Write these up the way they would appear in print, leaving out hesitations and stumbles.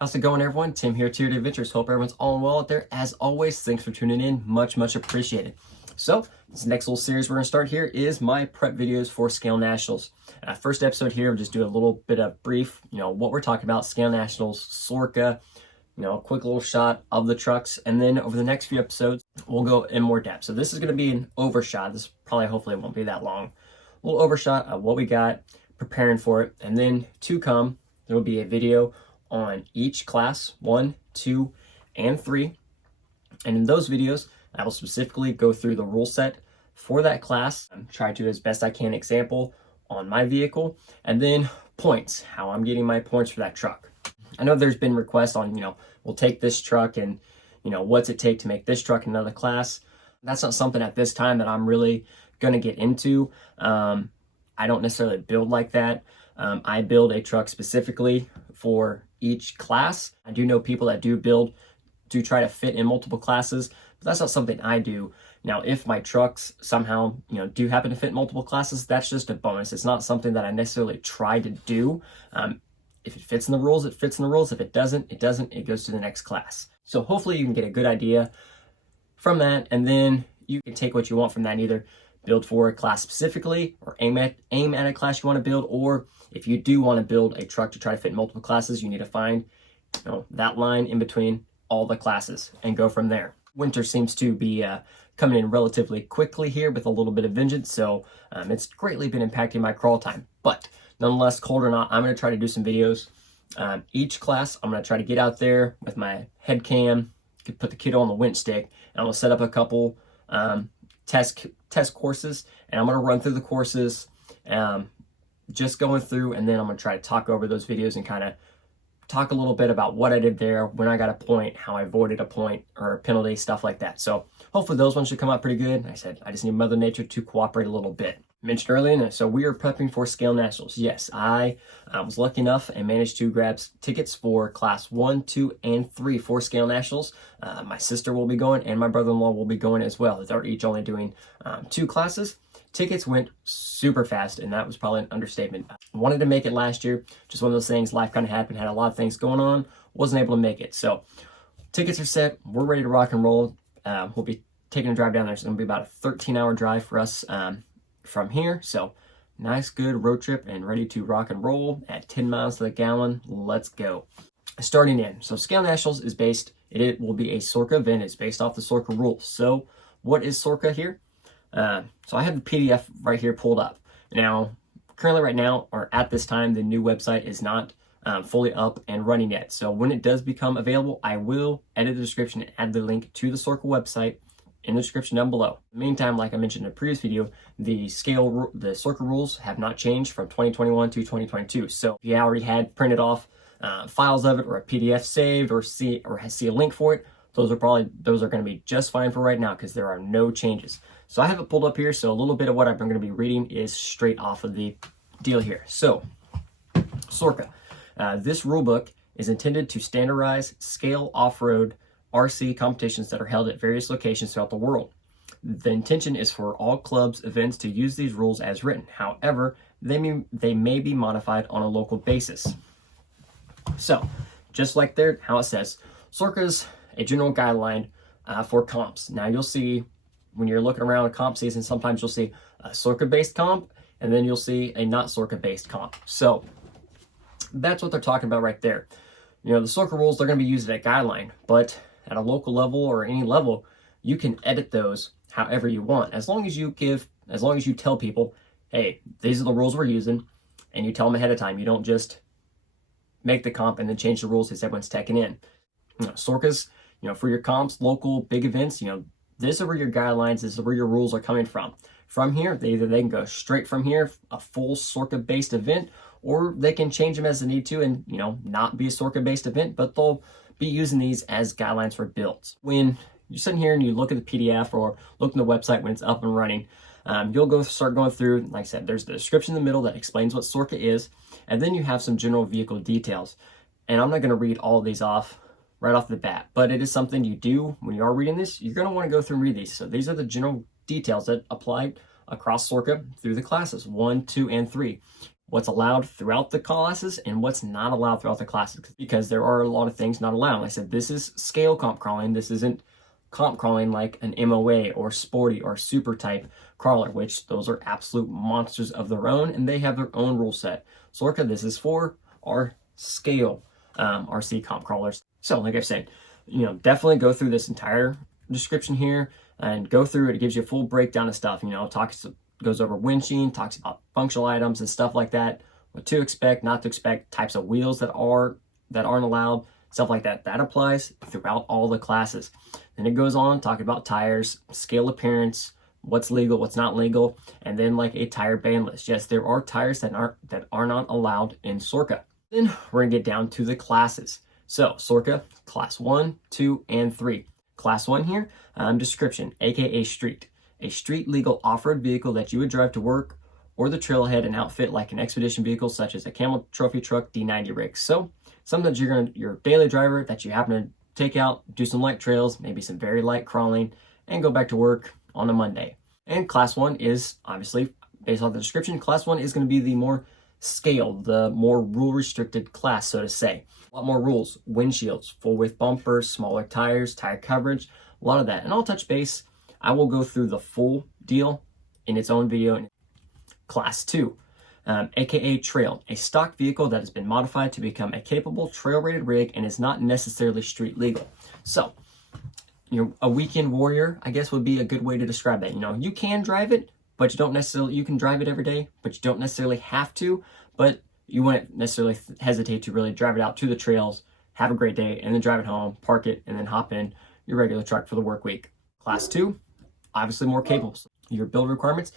How's it going, everyone? Tim here, Tier 2 Adventures. Hope everyone's all well out there. As always, thanks for tuning in. Much appreciated. So, this next little series we're going to start here is my prep videos for Scale Nationals. First episode here, we'll just do a little bit of brief, what we're talking about, Scale Nationals, SORCA, a quick little shot of the trucks. And then over the next few episodes, we'll go in more depth. So this is going to be an overshot. This probably, hopefully, won't be that long. A little overshot of what we got, preparing for it. And then to come, there will be a video on each class, 1, 2, and 3. And in those videos, I will specifically go through the rule set for that class, try to, as best I can, example on my vehicle, and then points, how I'm getting my points for that truck. I know there's been requests on, we'll take this truck and, what's it take to make this truck another class. That's not something at this time that I'm really going to get into. I don't necessarily build like that. I build a truck specifically for each class. I do know people that do try to fit in multiple classes, but that's not something I do. Now, if my trucks somehow, do happen to fit in multiple classes, that's just a bonus. It's not something that I necessarily try to do. If it fits in the rules, it fits in the rules. If it doesn't, it doesn't. It goes to the next class. So hopefully you can get a good idea from that, and then you can take what you want from that and either build for a class specifically or aim at a class you want to build, or if you do want to build a truck to try to fit in multiple classes, you need to find that line in between all the classes and go from there. Winter seems to be coming in relatively quickly here with a little bit of vengeance, so it's greatly been impacting my crawl time. But nonetheless, cold or not, I'm going to try to do some videos. Each class, I'm going to try to get out there with my head cam, put the kiddo on the winch stick, and I'm going to set up a couple test courses, and I'm going to run through the courses, just going through, and then I'm going to try to talk over those videos and kind of talk a little bit about what I did there, when I got a point, how I avoided a point or a penalty, stuff like that. So hopefully those ones should come out pretty good. Like I said, I just need Mother Nature to cooperate a little bit. Mentioned earlier, so we are prepping for Scale Nationals. Yes, I was lucky enough and managed to grab tickets for class 1, 2, and 3 for Scale Nationals. My sister will be going and my brother-in-law will be going as well. They're each only doing 2 classes. Tickets went super fast, and that was probably an understatement. I wanted to make it last year, just one of those things, life kind of happened, had a lot of things going on, wasn't able to make it. So tickets are set, we're ready to rock and roll. We'll be taking a drive down there, so it's going to be about a 13-hour drive for us from here. So nice, good road trip and ready to rock and roll at 10 miles to the gallon. Let's go. Starting in, so Scale Nationals is based, it will be a SORCA event. It's based off the SORCA rules. So what is SORCA here? So I have the PDF right here pulled up. Now, currently right now, or at this time, the new website is not fully up and running yet. So when it does become available, I will edit the description and add the link to the SORCA website in the description down below. In the meantime, like I mentioned in a previous video, the SORCA rules have not changed from 2021 to 2022. So if you already had printed off files of it or a PDF saved or see a link for it, those are going to be just fine for right now because there are no changes. So I have it pulled up here. So a little bit of what I'm going to be reading is straight off of the deal here. So SORCA, this rule book is intended to standardize scale off-road RC competitions that are held at various locations throughout the world. The intention is for all clubs, events to use these rules as written. However, they may be modified on a local basis. So just like there, how it says, SORCA's a general guideline for comps. Now you'll see when you're looking around a comp season, sometimes you'll see a SORCA-based comp, and then you'll see a not SORCA-based comp. So that's what they're talking about right there. The SORCA rules, they're going to be used at a guideline, but at a local level or any level, you can edit those however you want, as long as you tell people, hey, these are the rules we're using, and you tell them ahead of time. You don't just make the comp and then change the rules as everyone's teching in. SORCA's, for your comps, local, big events, this is where your guidelines, this is where your rules are coming from. From here, they can go straight from here, a full SORCA-based event, or they can change them as they need to and, not be a SORCA-based event, but they'll be using these as guidelines for builds. When you're sitting here and you look at the PDF or look at the website when it's up and running, you'll start going through, like I said, there's the description in the middle that explains what SORCA is, and then you have some general vehicle details. And I'm not going to read all of these off right off the bat, but it is something you do when you are reading this. You're going to want to go through and read these. So these are the general details that apply across SORCA through the classes 1, 2, and 3. what's allowed throughout the classes and what's not allowed throughout the classes, because there are a lot of things not allowed. Like I said, this is scale comp crawling. This isn't comp crawling like an MOA or sporty or super type crawler, which those are absolute monsters of their own and they have their own rule set. SORCA, this is for our scale RC comp crawlers. So like I've said, definitely go through this entire description here and go through it. It gives you a full breakdown of stuff. Goes over winching, talks about functional items and stuff like that, what to expect, not to expect, types of wheels that aren't allowed, stuff like that. That applies throughout all the classes. Then it goes on talking about tires, scale appearance, what's legal, what's not legal, and then like a tire ban list. Yes, there are tires that are not allowed in SORCA. Then we're gonna get down to the classes. So SORCA, class 1, 2, and 3. Class 1 here, description, aka street. A street legal off-road vehicle that you would drive to work or the trailhead and outfit like an expedition vehicle such as a Camel Trophy Truck D90 rig. So sometimes your daily driver that you happen to take out, do some light trails, maybe some very light crawling, and go back to work on a Monday. And class 1 is obviously, based on the description, class 1 is going to be the more scaled, the more rule restricted class, so to say. A lot more rules, windshields, full width bumpers, smaller tires, tire coverage, a lot of that. And I'll touch base. I will go through the full deal in its own video. Class 2, aka trail, a stock vehicle that has been modified to become a capable trail rated rig and is not necessarily street legal. So, a weekend warrior, I guess, would be a good way to describe that. You can drive it, but you can drive it every day, but you don't necessarily have to, but you wouldn't necessarily hesitate to really drive it out to the trails, have a great day, and then drive it home, park it, and then hop in your regular truck for the work week. Class 2, obviously more capable. Your build requirements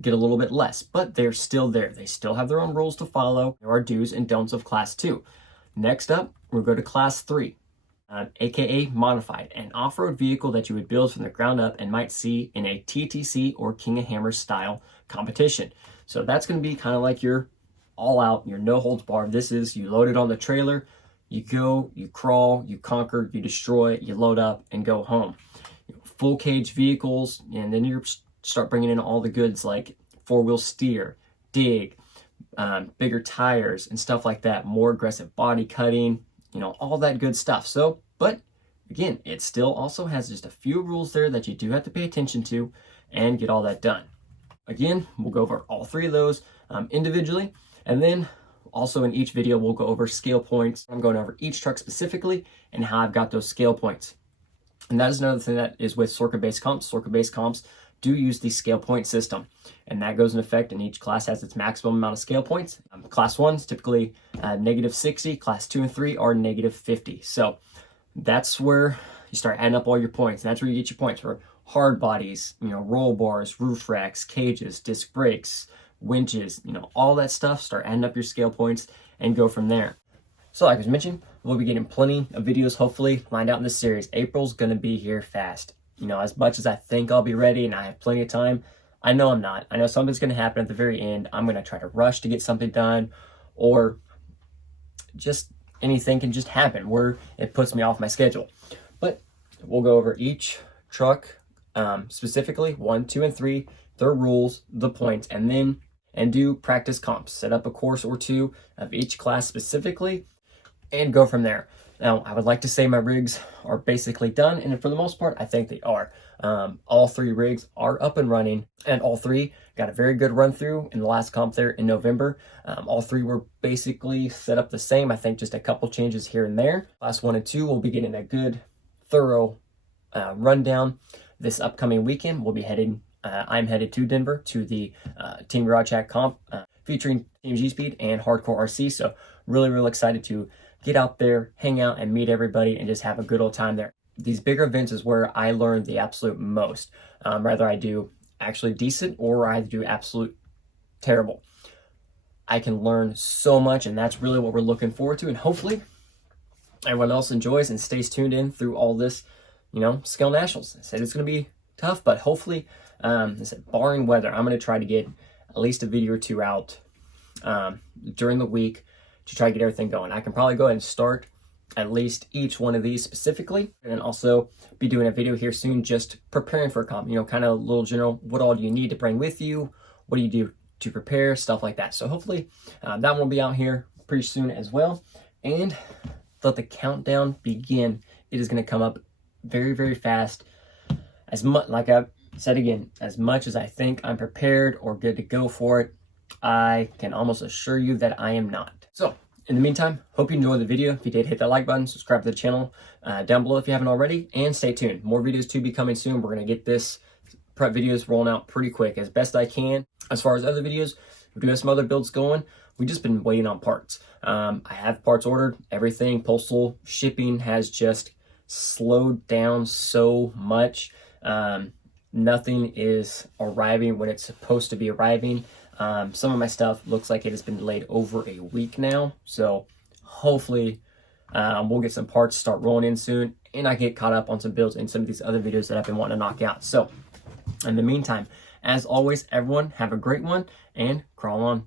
get a little bit less, but they're still there. They still have their own rules to follow. There are do's and don'ts of class 2. Next up, we'll go to class 3, aka modified, an off-road vehicle that you would build from the ground up and might see in a TTC or King of Hammers style competition. So that's going to be kind of like your all out, your no holds barred. This is, you load it on the trailer, you go, you crawl, you conquer, you destroy, you load up and go home. Full cage vehicles, and then you start bringing in all the goods like 4-wheel steer, dig, bigger tires and stuff like that, more aggressive body cutting, all that good stuff. So, but again, it still also has just a few rules there that you do have to pay attention to and get all that done. Again, we'll go over all 3 of those individually, and then also in each video we'll go over scale points. I'm going over each truck specifically and how I've got those scale points. And that is another thing that is with SORCA-based comps. SORCA-based comps do use the scale point system, and that goes in effect, and each class has its maximum amount of scale points. Class 1 is typically -60, class 2 and 3 are -50. So that's where you start adding up all your points, and that's where you get your points for hard bodies, roll bars, roof racks, cages, disc brakes, winches, all that stuff. Start adding up your scale points and go from there. So like I was mentioning, we'll be getting plenty of videos hopefully lined out in this series. April's going to be here fast. As much as I think I'll be ready and I have plenty of time, I know I'm not. I know something's going to happen at the very end. I'm going to try to rush to get something done, or just anything can just happen where it puts me off my schedule. But we'll go over each truck specifically, 1, 2, and 3, their rules, the points, and do practice comps. Set up a course or 2 of each class specifically and go from there. Now, I would like to say my rigs are basically done, and for the most part, I think they are. All 3 rigs are up and running, and all 3 got a very good run through in the last comp there in November. All 3 were basically set up the same. I think just a couple changes here and there. Class 1 and 2 will be getting a good, thorough rundown this upcoming weekend. We'll be heading, I'm headed to Denver to the Team Garage Hack comp featuring Team G-Speed and Hardcore RC. So really excited to get out there, hang out, and meet everybody and just have a good old time there. These bigger events is where I learn the absolute most. Whether I do actually decent or I do absolute terrible, I can learn so much, and that's really what we're looking forward to. And hopefully everyone else enjoys and stays tuned in through all this, Scale Nationals. I said it's going to be tough, but hopefully, I said, barring weather, I'm going to try to get at least a video or 2 out during the week to try to get everything going. I can probably go ahead and start at least each one of these specifically, and then also be doing a video here soon just preparing for a comp, kind of a little general, what all do you need to bring with you, what do you do to prepare, stuff like that. So hopefully that one will be out here pretty soon as well. And let the countdown begin. It is going to come up very, very fast. As much, like I said again, as much as I think I'm prepared or good to go for it, I can almost assure you that I am not. So in the meantime, hope you enjoyed the video. If you did, hit that like button, subscribe to the channel down below if you haven't already, and stay tuned. More videos to be coming soon. We're going to get this prep videos rolling out pretty quick as best I can. As far as other videos, we do have some other builds going. We've just been waiting on parts. I have parts ordered, everything. Postal shipping has just slowed down so much. Nothing is arriving when it's supposed to be arriving. Some of my stuff looks like it has been delayed over a week now. So hopefully we'll get some parts start rolling in soon, and I get caught up on some builds and some of these other videos that I've been wanting to knock out. So in the meantime, as always, everyone have a great one and crawl on.